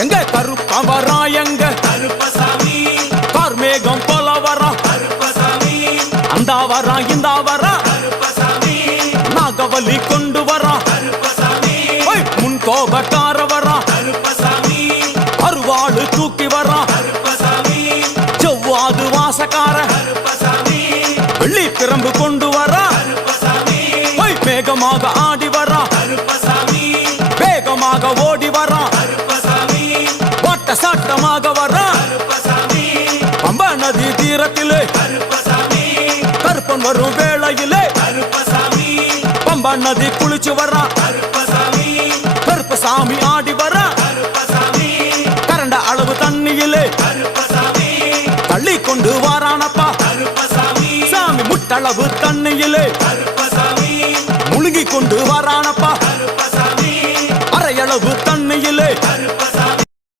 எங்க கருப்ப வரா எங்க கருப்பசாமி கார்மேகம் போல வரா கருப்பசாமி அந்த வரா இந்த வரா கருப்பசாமி நாகவலி கொண்டு வரா கருப்பசாமி முன் கோபக்கார வரா கருப்பசாமி அருவாடு தூக்கி வரா கருப்பசாமி செவ்வாது வாசக்கார கருப்பசாமி வெள்ளி பிரம்பு கொண்டு வரா கருப்பசாமி வேகமாக ஆடி வரா கருப்பசாமி வேகமாக ஓடி வரா கருப்பசாமி வாட்ட சாட்டமாக வரா கருப்பசாமி பம்பா நதி தீரத்திலே கருப்பசாமி கருப்பன் வரும் வேளையிலே கருப்பசாமி பம்பா நதி குளிச்சு வரா கருப்பசாமி கருப்பசாமி ஆடி வரா கருப்பசாமி கரண்ட அளவு தண்ணியிலே கருப்பசாமி தள்ளி கொண்டு வாரானப்பா கருப்பசாமி சாமி முட்டளவு தண்ணியிலே கருப்பசாமி முழுங்கி கொண்டு வாரானப்பா